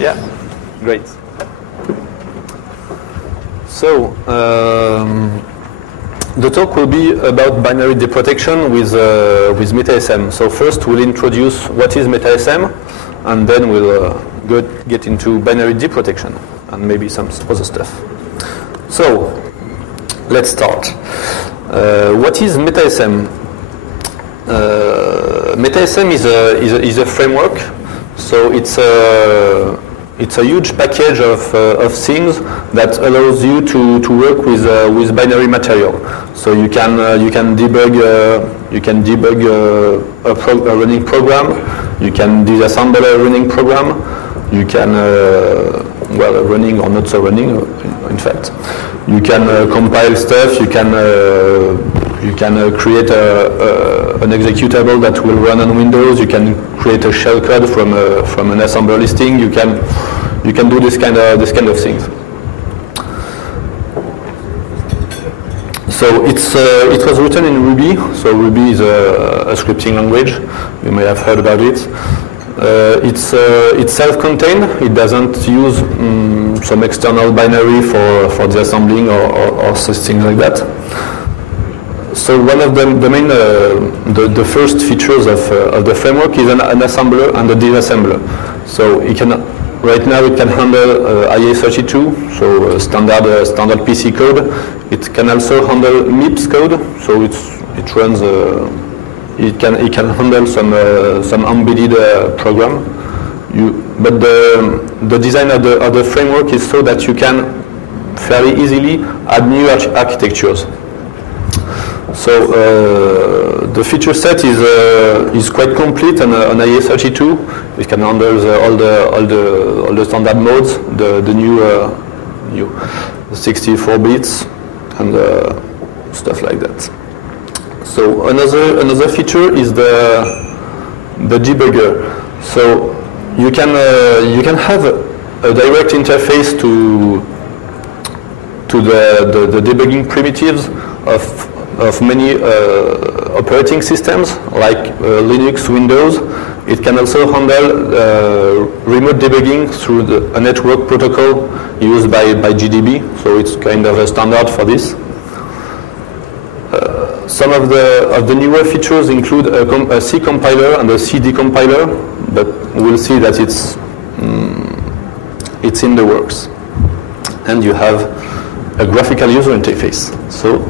Yeah, great. So, the talk will be about binary deprotection with MetaSM. So first we'll introduce what is MetaSM, and then we'll get into binary deprotection and maybe some other stuff. So, let's start. What is MetaSM? MetaSM is a framework. So it's a huge package of things that allows you to work with binary material. So you can debug a running program. You can disassemble a running program. You can running or not so running, in fact. You can compile stuff. You can create an executable that will run on Windows. You can create a shellcode from an assembler listing. You can do this kind of things. So it was written in Ruby. So Ruby is a scripting language. You may have heard about it. It's self-contained. It doesn't use some external binary for the assembling or things like that. So one of the main, the first features of the framework is an assembler and a disassembler. So right now it can handle IA32, so standard PC code. It can also handle MIPS code, so it runs. It can handle some embedded program. But the design of the framework is so that you can fairly easily add new architectures. So the feature set is quite complete on IA32. It can handle all the standard modes, the new 64 bits and stuff like that. So another feature is the debugger. So you can have a direct interface to the debugging primitives of many operating systems like Linux, Windows. It can also handle remote debugging through a network protocol used by GDB. So it's kind of a standard for this. Some of the newer features include a C compiler and a C decompiler, but we'll see that it's in the works. And you have a graphical user interface, so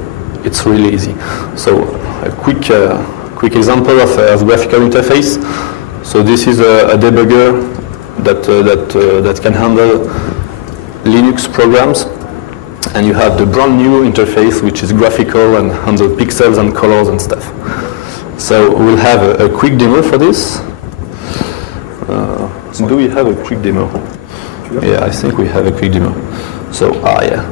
it's really easy. So a quick example of graphical interface. So this is a debugger that can handle Linux programs. And you have the brand new interface, which is graphical and handle pixels and colors and stuff. So we'll have a quick demo for this. Do we have a quick demo? Yeah, I think we have a quick demo. So yeah.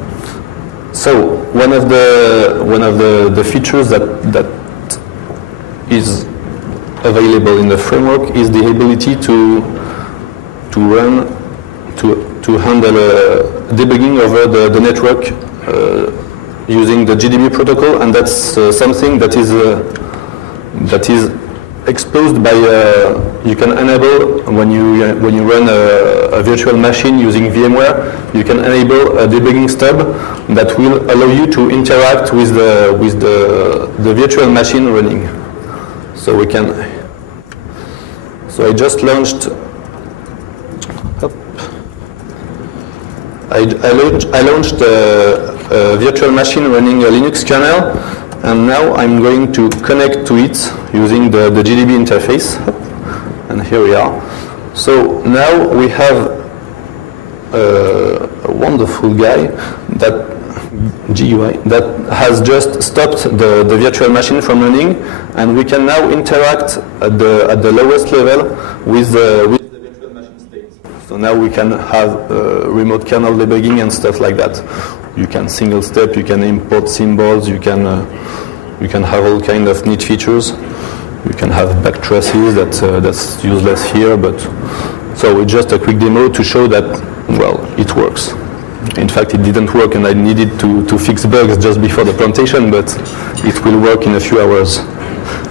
So one of the features that is available in the framework is the ability to handle debugging over the network using the GDB protocol, and that's something that is exposed by you can enable when you run a virtual machine using VMware. You can enable a debugging stub that will allow you to interact with the virtual machine running. So we can. So I just launched. I launched a virtual machine running a Linux kernel, and now I'm going to connect to it using the GDB interface. And here we are. So now we have a wonderful guy GUI that has just stopped the virtual machine from running, and we can now interact at the lowest level with the virtual machine state. So now we can have remote kernel debugging and stuff like that. You can single step, you can import symbols, you can have all kind of neat features. You can have backtraces that's useless here, but so it's just a quick demo to show that, well, it works. In fact, it didn't work, and I needed to fix bugs just before the presentation, but it will work in a few hours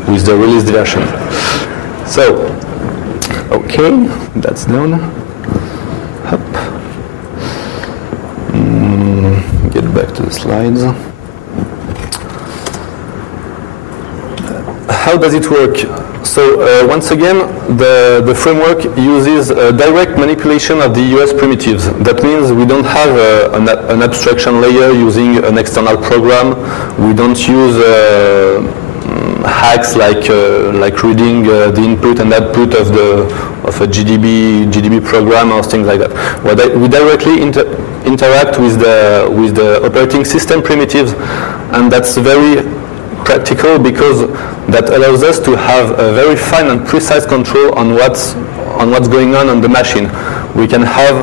with the released version. So, okay, that's done. the slides. How does it work? So once again, the framework uses direct manipulation of the US primitives. That means we don't have an abstraction layer using an external program. We don't use hacks like reading the input and output of a GDB program or things like that. We directly interact with the operating system primitives, and that's very practical because that allows us to have a very fine and precise control on what's going on the machine. We can have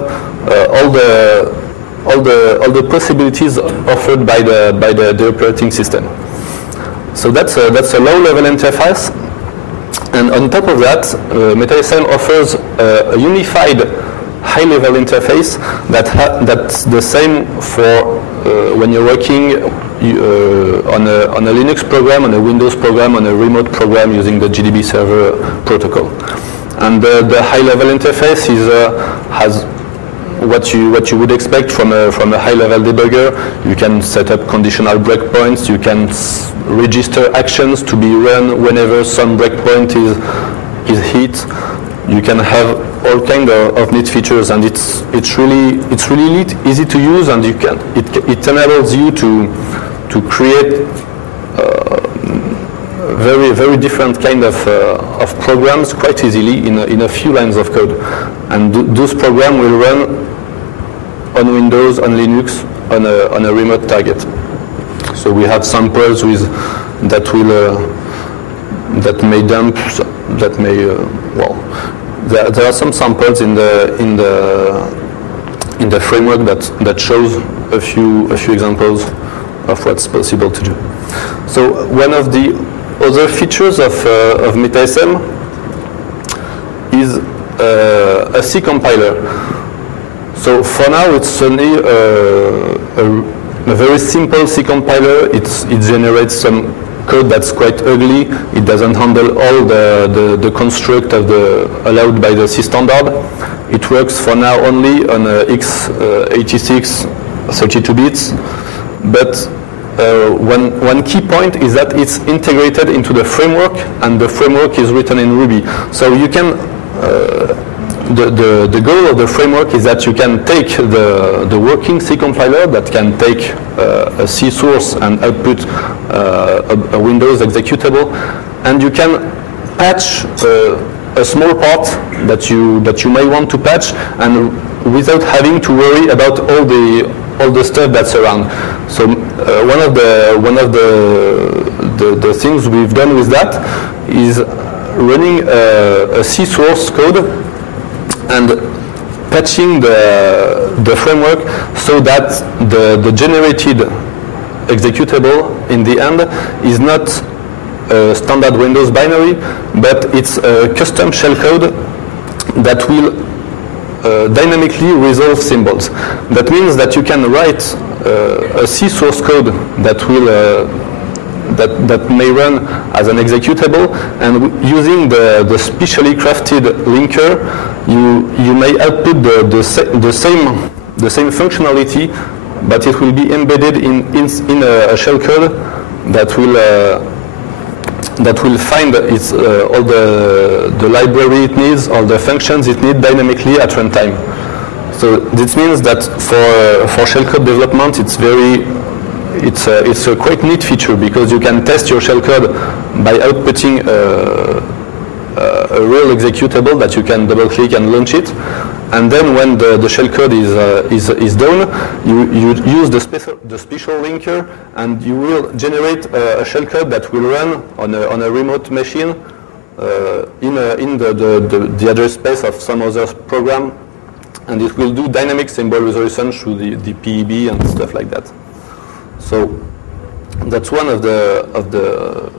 all the possibilities offered by the operating system. So that's a low-level interface, and on top of that, MetaSM offers a unified high-level interface that's the same for when you're working on a Linux program, on a Windows program, on a remote program using the GDB server protocol. And the high-level interface has what you would expect from a high-level debugger. You can set up conditional breakpoints. You can register actions to be run whenever some breakpoint is hit. You can have all kind of neat features, and it's really neat, easy to use, and it enables you to create very different kind of programs quite easily in a few lines of code, and those programs will run on Windows, on Linux, on a remote target. So we have samples that may dump, that may there are some samples in the framework that shows a few examples of what's possible to do. So one of the other features of MetaSM is a C compiler. So for now, it's only a very simple C compiler. It generates some code that's quite ugly. It doesn't handle all the construct allowed by the C standard. It works for now only on x86 32 bits. But one key point is that it's integrated into the framework, and the framework is written in Ruby. So you can the goal of the framework is that you can take the working C compiler that can take a C source and output a Windows executable, and you can patch a small part that you may want to patch, and without having to worry about all the stuff that's around. So one of the things we've done with that is running a C source code and patching the framework so that the generated executable in the end is not a standard Windows binary, but it's a custom shellcode that will dynamically resolve symbols. That means that you can write a C source code that will that may run as an executable, and using the specially crafted linker, you may output the same functionality, but it will be embedded in a shellcode that will find all the library it needs, all the functions it needs dynamically at runtime. So this means that for shellcode development, it's a quite neat feature, because you can test your shellcode by outputting a real executable that you can double-click and launch it, and then when the shellcode is done, you use the special linker, and you will generate a shellcode that will run on a remote machine in the address space of some other program, and it will do dynamic symbol resolution through the PEB and stuff like that. So that's one of the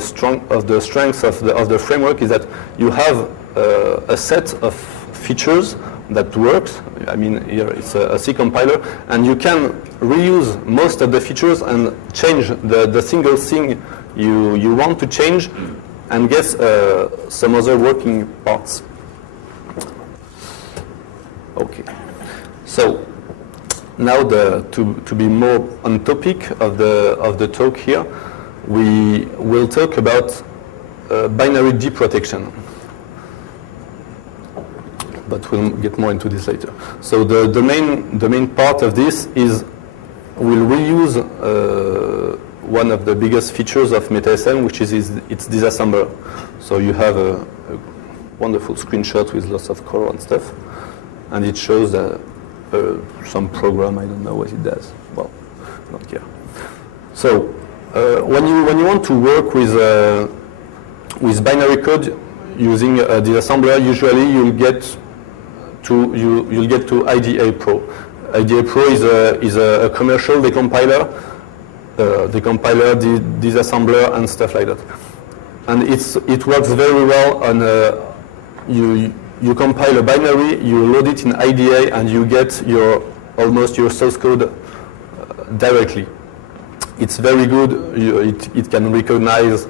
strengths of the framework, is that you have a set of features that works. I mean, here it's a C compiler, and you can reuse most of the features and change the single thing you want to change, and get some other working parts. Okay, so now to be more on topic of the talk here, we will talk about binary deprotection. But we'll get more into this later. So the main part of this is we'll reuse one of the biggest features of MetaSM, which is its disassembler. So you have a wonderful screenshot with lots of color and stuff, and it shows some program. I don't know what it does. Well, not here. So when you want to work with binary code using a disassembler, usually you'll get to IDA Pro. IDA Pro is a commercial decompiler, disassembler, and stuff like that. And it works very well on you compile a binary, you load it in IDA, and you get almost your source code directly. It's very good. It can recognize.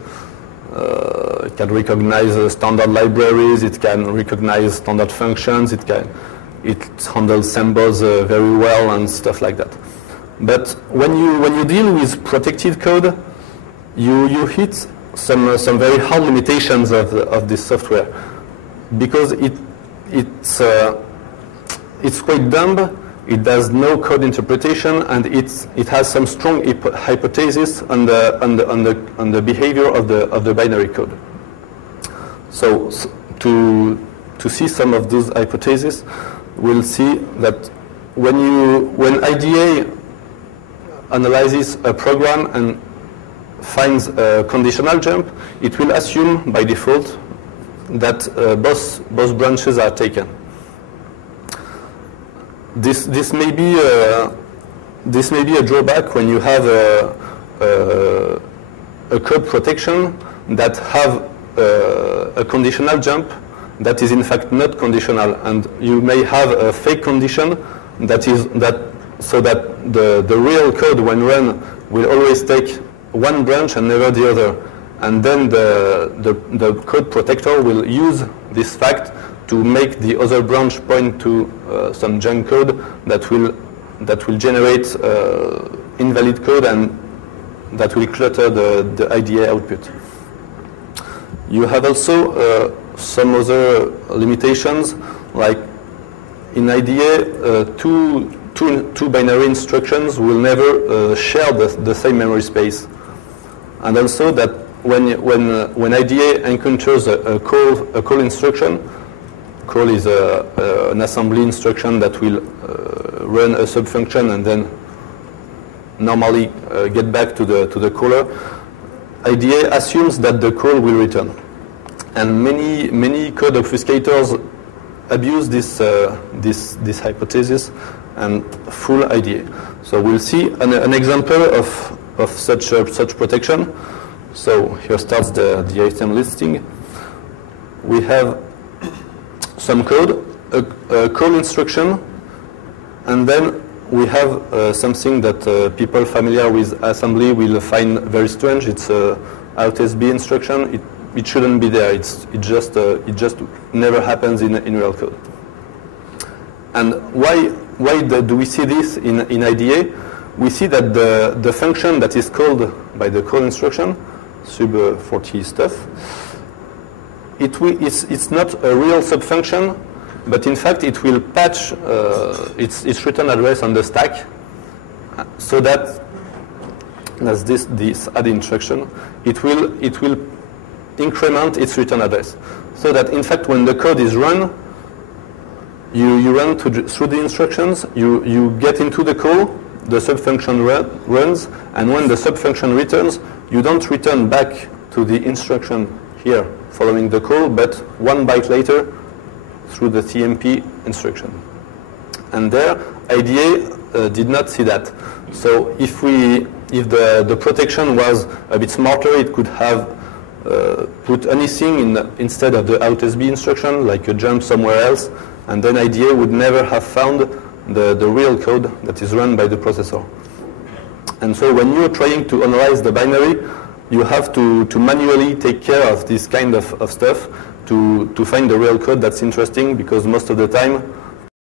It can recognize standard libraries. It can recognize standard functions. It handles symbols very well and stuff like that. But when you deal with protected code, you hit some very hard limitations of this software, because it's quite dumb. It does no code interpretation, and it has some strong hypotheses on the behavior of the binary code. So to see some of those hypotheses, we'll see that when IDA analyzes a program and finds a conditional jump, it will assume by default that both branches are taken. This may be a drawback when you have a code protection that have a conditional jump that is in fact not conditional, and you may have a fake condition so that the real code when run will always take one branch and never the other, and then the code protector will use this fact to make the other branch point to some junk code that will generate invalid code, and that will clutter the IDA output. You have also some other limitations, like in IDA, two binary instructions will never share the same memory space, and also that when IDA encounters a call instruction. Call is an assembly instruction that will run a subfunction and then normally get back to the caller. IDA assumes that the call will return, and many code obfuscators abuse this hypothesis and fool IDA. So we'll see an example of such protection. So here starts the item listing. We have some code, a call instruction, and then we have something that people familiar with assembly will find very strange. It's a OutSB instruction. It shouldn't be there. It just never happens in real code. And why do we see this in IDA? We see that the function that is called by the call instruction, sub40 stuff, it's not a real subfunction, but in fact it will patch its return address on the stack, so that as this add instruction, it will increment its return address, so that in fact when the code is run, you run through the instructions, you get into the call, the subfunction runs, and when the subfunction returns, you don't return back to the instruction here following the call, but 1 byte later through the TMP instruction. And there, IDA did not see that. So if the protection was a bit smarter, it could have put anything instead of the OutSB instruction, like a jump somewhere else, and then IDA would never have found the real code that is run by the processor. And so when you're trying to analyze the binary, you have to manually take care of this kind of stuff to find the real code that's interesting, because most of the time